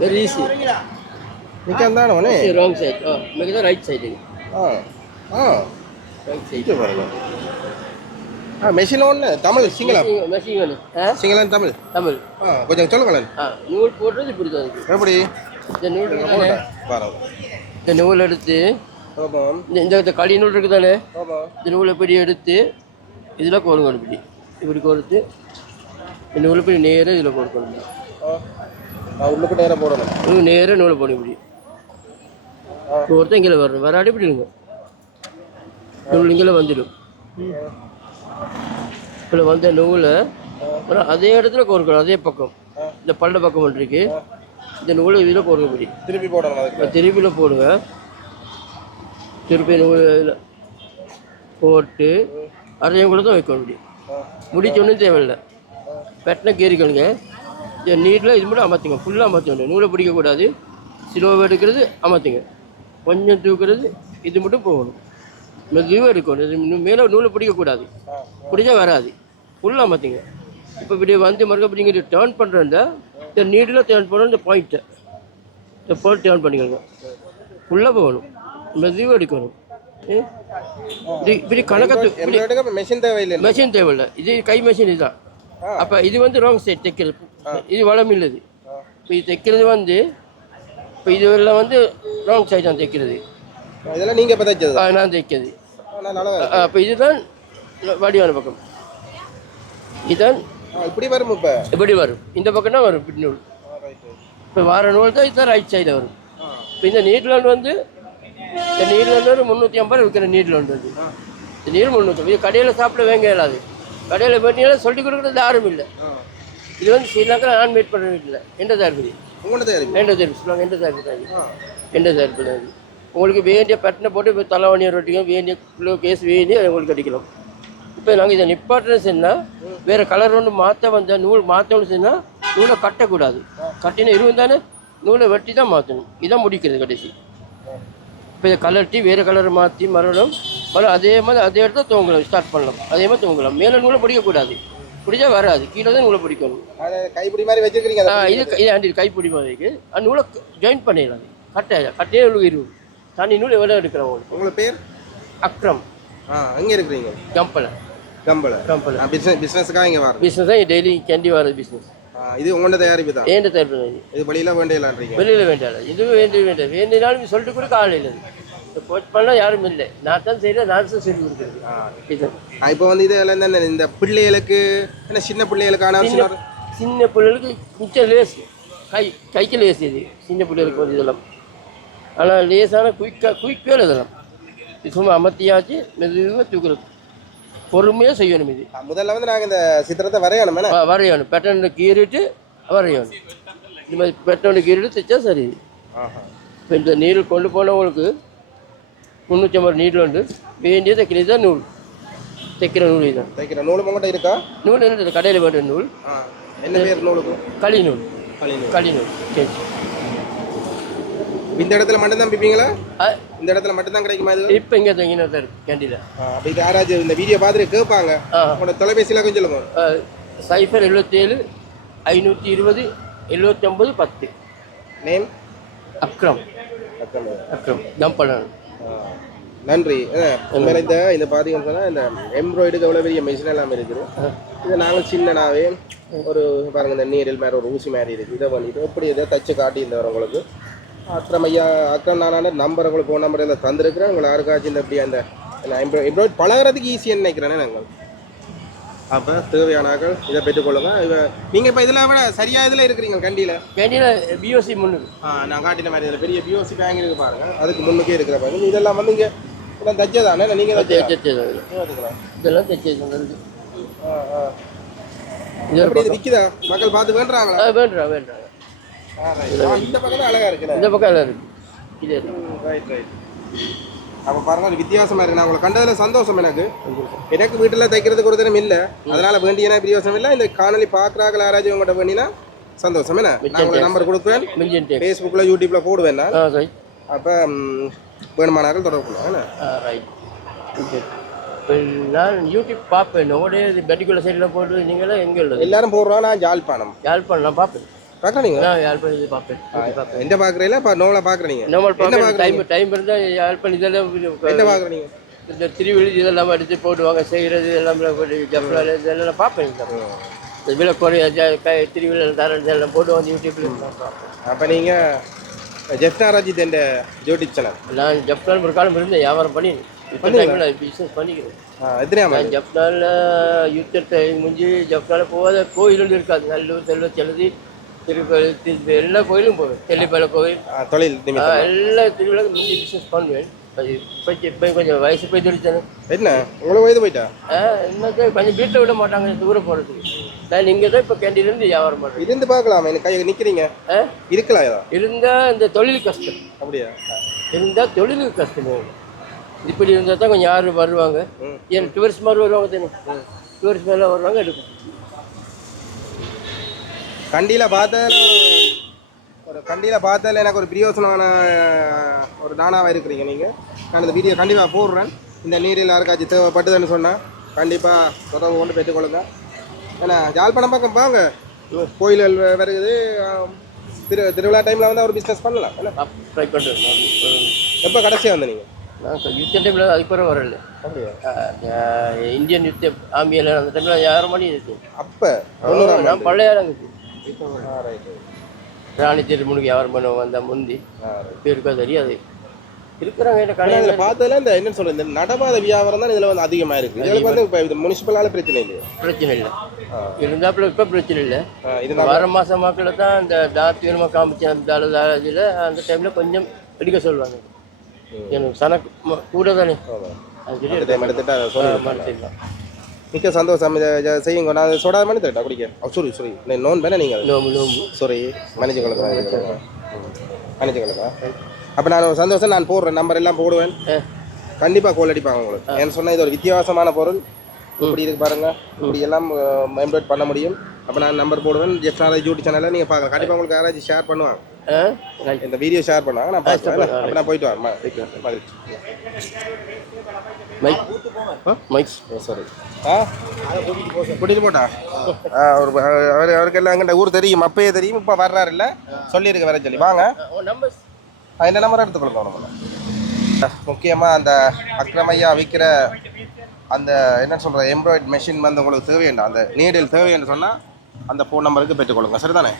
Very easy నీకెందాను అని wrong side మిగతా right side ఇది రైట్ సైడ్ இது பாருங்க ஆ மெஷின் ஒன்று தமிழ் சிங்களம் மெஷின் சிங்களம் தமிழ் தமிழ் ஆ கொஞ்சம் சொல்லுங்களேன் ஆ நூல் போடுறது இப்படி தான் இருக்கு எப்படி இந்த நூல் இருக்கு தானே போட்டா பாருங்க இந்த நூல் எடுத்து ஆமாம் இந்த இந்த இந்த களி நூல் இருக்கு தானே ஆமாம் இந்த நூலை இப்படி எடுத்து இதில் கோருங்க இப்படி. இப்படி கோர்த்து இந்த நூலை இப்படி நேராக இதில் கோர்க்கணும் ஆ. உள்ளுக்கு நேரம் போடணும். நேராக நூலை போடணும் இப்படி. கோர்த்து இங்கே வரணும். வராடி இப்படி இருங்க நூல் இங்கே வந்துடும். இப்போ வந்த நூலை அதே இடத்துல கோர்க்கணும் அதே பக்கம். இந்த பல்ல பக்கம் ஒன்று இருக்கு. இந்த நூலை இதில் கோருங்க இப்படி. திருப்பி போடணும் திருப்பியில் போடுங்க. திருப்பி நூல் இதில் போட்டு அரையும் கூட தான் வைக்க முடியும். முடிச்ச ஒன்றும் தேவையில்லை. பெட்டனை கீறிக்கணுங்க இந்த நீட்டில் இது மட்டும் அமர்த்துங்க ஃபுல்லாக அமர்த்துங்க நூலை பிடிக்கக்கூடாது. சிலுவை எடுக்கிறது அமர்த்துங்க. கொஞ்சம் தூக்குறது இது மட்டும் போகணும். மெதுவாக எடுக்கணும். இது மேலே நூலை பிடிக்கக்கூடாது. பிடிச்சா வராது. ஃபுல்லாக அமர்த்துங்க. இப்போ இப்படி வந்து மறுக்க நீங்கள் டேர்ன் பண்ணுறதா இந்த நீட்டில் டேர்ன் பண்ணணும் இந்த பாயிண்ட்டை இந்த பாயிண்ட் டேர்ன் பண்ணிக்கோங்க. ஃபுல்லாக போகணும். மெதுவாக எடுக்கணும். இப்படி கணக்கத்து இப்படி மெஷின் தேவையில்லை மெஷின் தேவையில்லை. இது கை மெஷின் இதுதான் அப்போ இது வந்து ராங் சைட் தைக்கிறது. இது வளம் இல்லது. இப்போ இது தைக்கிறது வந்து இப்போ இது எல்லாம் வந்து ராங் சைடு தான் தைக்கிறது. இதெல்லாம் நீங்கள் இப்போ தைச்சது. நான் தைக்கிறது. அப்போ இதுதான் வடிவான பக்கம். இதுதான் இப்படி வரும் இப்போ. இப்படி வரும். இந்த பக்கம் தான் வரும் இப்படி நூல் இப்போ வார நூல் தான் இதுதான் ரைட் சைடில் வரும். இப்போ இந்த நீட்லாண்ட் வந்து இந்த நீட்லாண்ட் ஒரு முந்நூற்றி ஐம்பது ரூபா விற்கிற நீட்லாண்ட் வந்து இந்த நீர் முந்நூற்றி இது கடையில் சாப்பிட வேங்க இயலாது. கடையில் போயிட்டீங்கன்னா சொல்லி கொடுக்குறது யாரும் இல்லை. இது வந்து ஸ்ரீலங்கா நான் மேட் பண்ணுறது இல்லை. எந்த தயாரிப்பு உங்கள்கிட்ட தயாரிப்பு எந்த தயாரிப்பு சொல்லுவாங்க எந்த தயாரிப்பு தான் எந்த தயாரிப்பு தான் உங்களுக்கு வேண்டிய பட்டனை போட்டு இப்போ தலைவணியை ரொட்டிக்கும் வேண்டிய கிலோ கேஸ் வேண்டிய உங்களுக்கு அடிக்கலாம். இப்போ நாங்கள் இதை நிப்பாட்டுறது சொன்னால் வேறு கலர் ஒன்று மாற்ற வந்த நூல் மாற்றணும்னு சொன்னால் நூலை கட்டக்கூடாது. கட்டின இருபது தானே? நூலை வெட்டி தான் மாற்றணும் இதான் முடிக்கிறது கடைசி. இப்போ கலர்ட்டி வேறு கலரை மாற்றி மறுபடியும் மறுபடியும் அதே மாதிரி அதே இடத்துல தூங்கலாம் ஸ்டார்ட் பண்ணலாம். அதே மாதிரி தூங்கலாம். மேலே நூலை பிடிக்கக்கூடாது. பிடிச்சா வராது. கீழே தான் நூலை பிடிக்கணும். கைப்பிடி மாதிரி வச்சுக்கிறீங்க ஆ, இது இது ஆண்டி கைப்பிடி மாதிரி அந்த நூலை ஜாயின் பண்ணிடலாம். கட்டை கட்டையே நூல் இருபது தனி நூல் எவ்வளோ எடுக்கிறோம் உங்களுக்கு? உங்களுக்கு பேர்? அக்ரம். ஆ அங்கே இருக்கிறீங்க? கம்பளை கம்பளை கம்பளை பிஸ்னஸ் பிஸ்னஸுக்காக இங்கே வரணும் பிஸ்னஸ் தான் டெய்லி கேண்டி வர பிஸ்னஸ் இது உங்களோட தயாரிப்பு தான்? ஏண்ட தயார் பண்ணி இது வெளியில் வேண்டியலான்றீங்க வெளியில் வேண்டாம். இது வேண்டிய வேண்டாம். வேண்டினாலும் சொல்லிட்டு கூட காலையில் இந்த கோச் பண்ணால் யாரும் இல்லை. நான் தான் செய்கிறேன் நான் தான் இது. ஆ, இப்போ வந்து இது எல்லாம் இந்த பிள்ளைகளுக்கு என்ன சின்ன பிள்ளைகளுக்கான சின்ன பிள்ளைகளுக்கு மிச்சம் லேஸ் கை கைக்கு லேஸ் இது. சின்ன பிள்ளைகளுக்கு வந்து இதெல்லாம். ஆனால் லேசான குயிக்காக குயிக் வேலை இதெல்லாம். இது சும்மா அமர்த்தியாச்சு மெதுவாக தூக்குறது. பொறுமையாக செய்யணும் இது. முதல்ல வந்து நாங்கள் இந்த சித்திரத்தை வரையணும் வரையணும். பேட்டர்னை கீறிட்டு வரையணும். இந்த மாதிரி பேட்டர்னை கீறிட்டு தைச்சா சரி. இப்போ இந்த நீர் கொண்டு போனவங்களுக்கு முந்நூற்றி ஐம்பது நீர் உண்டு. வேண்டிய தைக்கிறது தான் நூல். தைக்கிற நூல் இதுதான். தைக்கிற நூலும் உங்கள்கிட்ட இருக்கா? நூல் என்ன கடையில் வேண்டிய நூல். என்ன பேர் நூலுக்கு? களி நூல் களி நூல் களி நூல் சரி. இந்த இடத்துல மட்டும்தான் பிப்பீங்களா? இந்த இடத்துல மட்டும்தான் கிடைக்குமா இது? இப்போ இங்கே தங்கின கேண்டீனில் ஆ, அப்போ இது யாராச்சும் இந்த வீடியோ பார்த்துட்டு கேட்பாங்க. உங்களோட தொலைபேசியில் கொஞ்சம் சொல்லுங்க. சைஃபர் எழுபத்தேழு ஐநூற்றி இருபது எழுபத்தொம்பது பத்து. நேம் அக்ரம். அக்ரம். ஜம்பலன் நன்றி. அஹ், உண்மையில இந்த இந்த பார்த்தீங்கன்னு சொன்னால் இந்த எம்ப்ராய்டுக்கு எவ்வளோ பெரிய மிஷின் எல்லாம் இருக்குது. இது நாங்கள் சின்னனாவே ஒரு பாருங்க இந்த நீரில் மேலே ஒரு ஊசி மாதிரி இருக்குது. இதை பண்ணிட்டு எப்படி இதை தச்சு காட்டியிருந்தவர் உங்களுக்கு? அக்ரம் ஐயா அக்ரம் நானான நம்பர் உங்களுக்கு ஃபோன் நம்பர் எல்லாம் தந்திருக்கிறேன். உங்களை யாருக்காச்சும் இந்த இப்படி அந்த எம்ப்ராய்டு பழகிறதுக்கு ஈஸியாக நினைக்கிறேனே நாங்கள். அப்போ தேவையானாக்கள் இதை பெற்றுக்கொள்ளுங்க. இவ நீங்கள் இப்போ இதில் விட சரியாக இதில் இருக்கிறீங்க கண்டியில்? கேண்டீனில் பிஓசி முன்னுக்கு. நான் காட்டின மாதிரி இதில் பெரிய பிஓசி பேங்க் இருக்கு பாருங்க. அதுக்கு முன்னுக்கே இருக்கிற பாருங்க இதெல்லாம் வந்து இங்கே இதெல்லாம் தச்சதானே நீங்கள் தைச்ச- தைச்சது. பார்த்துக்கலாம் இதெல்லாம் தைச்சது ஆ, ஆ. இது விற்கிதா மக்கள் பார்த்து வேண்டுறாங்களா? ஆ, வேண்டுறா வேண்டுறா. ஆ. ஆ, இந்த பக்கம் அழகா இருக்குண்ணே இந்த பக்கம் எல்லாம் இருக்கு. இது. இருக்கு. ரைட் ரைட் அப்போ பாருங்க ஒரு வித்தியாசமா இருக்கு. நான் உங்களை கண்டதுல சந்தோஷம் எனக்கு. எனக்கு வீட்டில் தைக்கிறதுக்கு ஒரு தினம் இல்லை. அதனால வேண்டியனா பிரியோசனம் இல்லை. இந்த காணொலி பார்க்குறாங்களா யாராச்சும் உங்கள்கிட்ட வேண்டினா சந்தோஷம் என்ன? நான் உங்களுக்கு நம்பர் கொடுக்குறேன். ஃபேஸ்புக்கில் யூடியூப்பில் போடுவேன் நான். அப்போ வேணுமானாக்கள் தொடர்பு கொள்ளுங்க என்ன? ரைட் நான் யூடியூப் பார்ப்பேன். உங்களுடைய பெட்டிக்குள்ள சைடில் போட்டு நீங்களாம் எங்கே உள்ளது? எல்லாரும் போடுறோம் நான் யாழ்ப்பாணம் நான் பார்ப்பேன். பார்க்குறீங்க நான் யாழ்ப்பாணம் இது பார்ப்பேன். பார்ப்பேன்? எந்த பார்க்குறீங்களா? இப்போ நோவலை பார்க்குறீங்க? என்ன பார்ப்பேன் டைம் இருந்தால் இதெல்லாம் என்ன பார்க்குறீங்க? இந்த திருவிழி இதெல்லாம் எடுத்து போடுவாங்க செய்கிறது எல்லாம் ஜப்லால் இதெல்லாம் பார்ப்பேன் இந்த விலை குறைய திருவிழா தரது எல்லாம் போடுவாங்க பார்ப்பேன். அப்போ நீங்கள் ஜெஃப்னா ரஜித் என்ற சேனல். நான் ஜப்லால் ஒரு காலம் இருந்தேன் வியாபாரம் பண்ணி. இப்போ பிஸ்னஸ் பண்ணிக்கிறேன். நான் ஜப்னால யுத்தத்தை முடிஞ்சு ஜப்னால போகாத கோயிலும் இருக்காது. நல்லூர் செல்வ செலுதி திருக்கோயில் திரு எல்லா கோயிலும் போவேன். தெல்லிப்பல கோயில் தொழில் எல்லா திருவிழாக்கும் முடிஞ்சு பிஸ்னஸ் பண்ணுவேன். இப்போ கொஞ்சம் வயசு போய் துடிச்சானு என்ன? உங்களுக்கு வயது போயிட்டா? என்னதான் கொஞ்சம் வீட்டில் விட மாட்டாங்க தூரம் போகிறதுக்கு நான் இங்கே தான் இப்போ கேண்டீன்லேருந்து வியாபாரம் பண்ணுறேன் இருந்து பார்க்கலாம். எனக்கு கை நிற்கிறீங்க ஆ? இருக்கலாம் இருந்தால் இந்த தொழில் கஷ்டம். அப்படியா? இருந்தால் தொழில் கஷ்டம். இப்படி இருந்தால் தான் கொஞ்சம் யாரும் வருவாங்க. ஏன் டூரிஸ்ட் மாதிரி வருவாங்க தானே டூரிஸ்ட் மேலே வருவாங்க எடுக்கும். கண்டியில் பார்த்ததில் ஒரு கண்டியில் பார்த்ததில் எனக்கு ஒரு பிரியோசனமான ஒரு தானாவாக இருக்கிறீங்க நீங்கள் நான் இந்த வீடியோ கண்டிப்பாக போடுறேன். இந்த நீரில் யாருக்காச்சும் தேவைப்பட்டுதுன்னு சொன்னால் கண்டிப்பாக தொடர்பு கொண்டு பெற்றுக்கொள்ளுங்க. ஏன்னா யாழ்ப்பாணம் பக்கம் வாங்க கோயில்கள் வருகுது திரு திருவிழா டைமில் வந்து ஒரு பிஸ்னஸ் பண்ணலாம். ட்ரை பண்ணுறேன் எப்போ கடைசியாக வந்து நீங்கள் நான் யுத்த டைமில் அதுக்கு பிறகு வரல. இந்தியன் யுத்த ஆர்மியில் அந்த டைமில் யாரும் மணி இருக்கு அப்போ நான் பழைய ஆ ரைட்டு ராணி திருமணுக்கு வியாபாரம் பண்ணுவாங்க அந்த முந்தி. இப்போ இருக்கா தெரியாது. இருக்கிறாங்க என்ன கடையில். இதில் பார்த்ததுல இந்த என்ன சொல்கிறது இந்த நடபாத வியாபாரம் தான் இதில் வந்து அதிகமாக இருக்குது இதுக்கு வந்து இப்போ இது முனிசிபலால பிரச்சனை இல்லையா? பிரச்சனை இல்லை. இருந்தாப்புல இப்போ பிரச்சனை இல்லை. இருந்தா வர மாதம் மக்கள் தான் இந்த டாக்டர் காமிச்சு அந்த இதில் அந்த டைமில் கொஞ்சம் எடுக்க சொல்லுவாங்க. எனக்கு சனக்கு கூட தானே அது சொல்லி எடுத்துட்டு மிக்க சந்தோஷம். இதை செய்யுங்க. நான் சோடா மணி தரட்டா குடிக்க. ஓ சாரி சாரி நோன் வேணா நீங்கள் நோம்பு நோம்பு. சாரி மன்னிச்சு கொள்ளுங்க. மன்னிச்சு கொள்ளுங்க. அப்போ நான் சந்தோஷம் நான் போடுறேன். நம்பர் எல்லாம் போடுவேன். கண்டிப்பாக கோல் அடிப்பாங்க உங்களுக்கு ஏன்னு சொன்னால் இது ஒரு வித்தியாசமான பொருள். இப்படி இருக்கு பாருங்க. இப்படி எல்லாம் எம்ப்ராய்ட் பண்ண முடியும். அப்போ நான் நம்பர் போடுவேன். ஜெஃப் நாலேஜ் யூடியூப் சேனலில் நீங்கள் பார்க்கலாம். கண்டிப்பாக உங்களுக்கு யாராச்சும் ஷேர் பண்ணுவாங்க. இந்த வீடியோ ஷேர் பண்ணுவாங்க நான் பார்க்குறேன் அப்போ நான் போயிட்டு வரேன். மகிழ்ச்சி மைக் மைக்ஸ் சாரி ஆ கூட்டிட்டு போட்டா? ஒரு அவர் அவருக்கு எல்லாம் எங்கிட்ட ஊர் தெரியும் அப்பயே தெரியும் இப்போ வர்றாரு இல்லை சொல்லியிருக்க வர சொல்லி. வாங்க. ஆ, இந்த நம்பர் எடுத்துக்கொள்ளுங்க நம்ம முக்கியமாக அந்த அக்ரமையா விற்கிற அந்த என்ன சொல்கிற எம்ப்ராய்ட் மெஷின் வந்து உங்களுக்கு தேவையான அந்த நீடில் தேவைன்னு சொன்னால் அந்த ஃபோன் நம்பருக்கு பெற்றுக்கொள்ளுங்க. சரிதானே?